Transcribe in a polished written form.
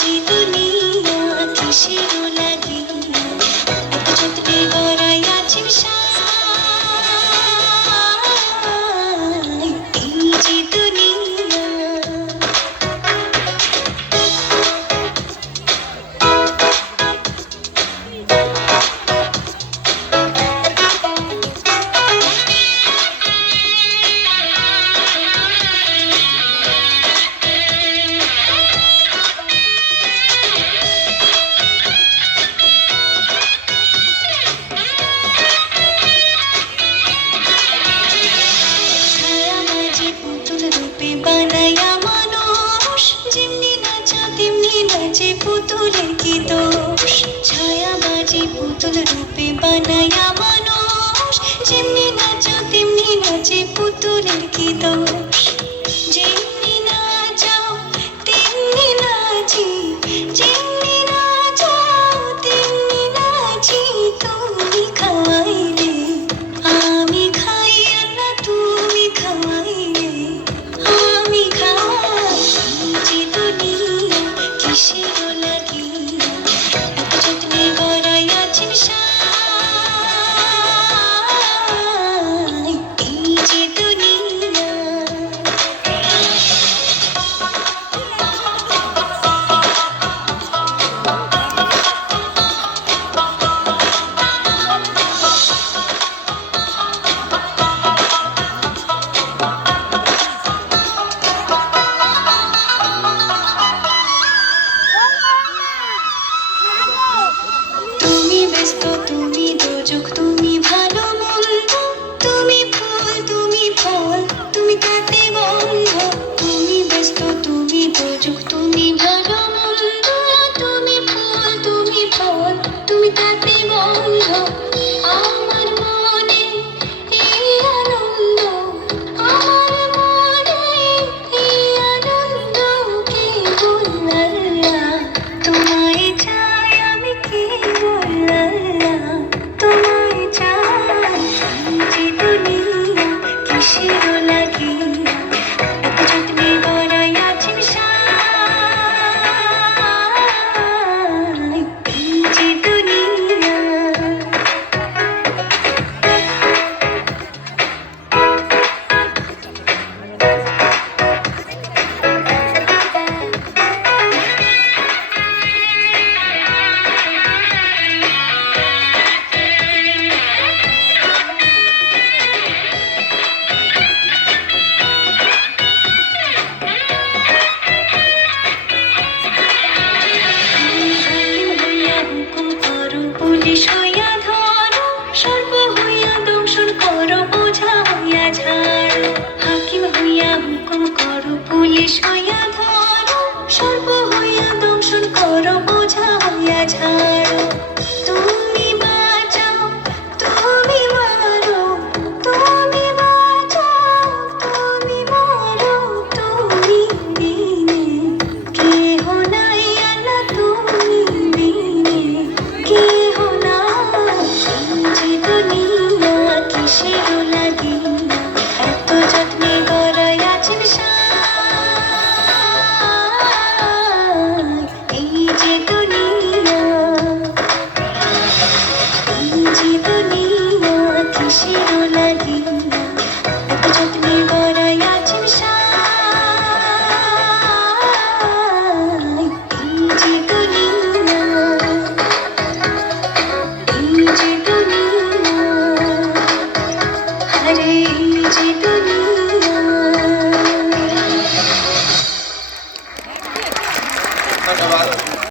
যে দুনিয়া কিসের লাগিয়া এত যত্নে গড়াই আছেন সায় এই যে দুনিয়া। বানায়া মানুষ যেমনি নাচা তেমনি নাচে পুতুলের কি দোষ। ছায়া বাজে পুতুল রূপে বানায়া মানুষ যেমনি নাচা তেমনি নাচে পুতুলের কি দোষ। যেমনি নাচাও তেমনি নাচি, যেমনি নাচাও তেমনি নাচি। তুমি খাওয়াইলে আমি খাই আল্লাহ, তুমি খাওয়াইলে আমি খাই। যে দুনিয়া কিসের লাগিয়া এত যত্নে গড়াই আছেন সায় এই যে দুনিয়া। তুমি ব্যস্ত, তুমি দোজক, তুমি ভালো মন্দ, তুমি ফুল, তুমি ফল, তুমি তাতে বন্ধ। তুমি ব্যস্ত, তুমি দোজক, তুমি ভালো মন্দ, তুমি ফুল, তুমি ফল, তুমি তাতে বন্ধ। আমার মনে এই আনন্দ, আমার মনে এই আনন্দ কেবল আল্লাহ। তোমায় চাই আমি কেবল আল্লাহ, তোমায় চাই। যে দুনিয়া কিসের লাগিয়া এত যত্নে গড়াই আছেন সায় এই যে দুনিয়া। পুলিশ হইয়া ধরো, সর্ব হইয়া দংশন করো, বোঝা হইয়া ঝাড়ো। হাকিম হইয়া হুকুম করো, পুলিশ হইয়া ধরো, সর্ব হইয়া দংশন করো, বোঝা হইয়া ঝাড়ো। তুমি বাঁচাও, তুমি মারো, তুমি বাঁচাও, তুমি মারো, তুমি বিনে কেহ নাই আল্লাহ, তুমি বিনে কেহ নাই। যে দুনিয়া কিসের লাগিয়া এত যত্নে গড়াই আছেন সায় এই যে দুনিয়া। এই যে দুনিয়া কিসের লাগিয়া।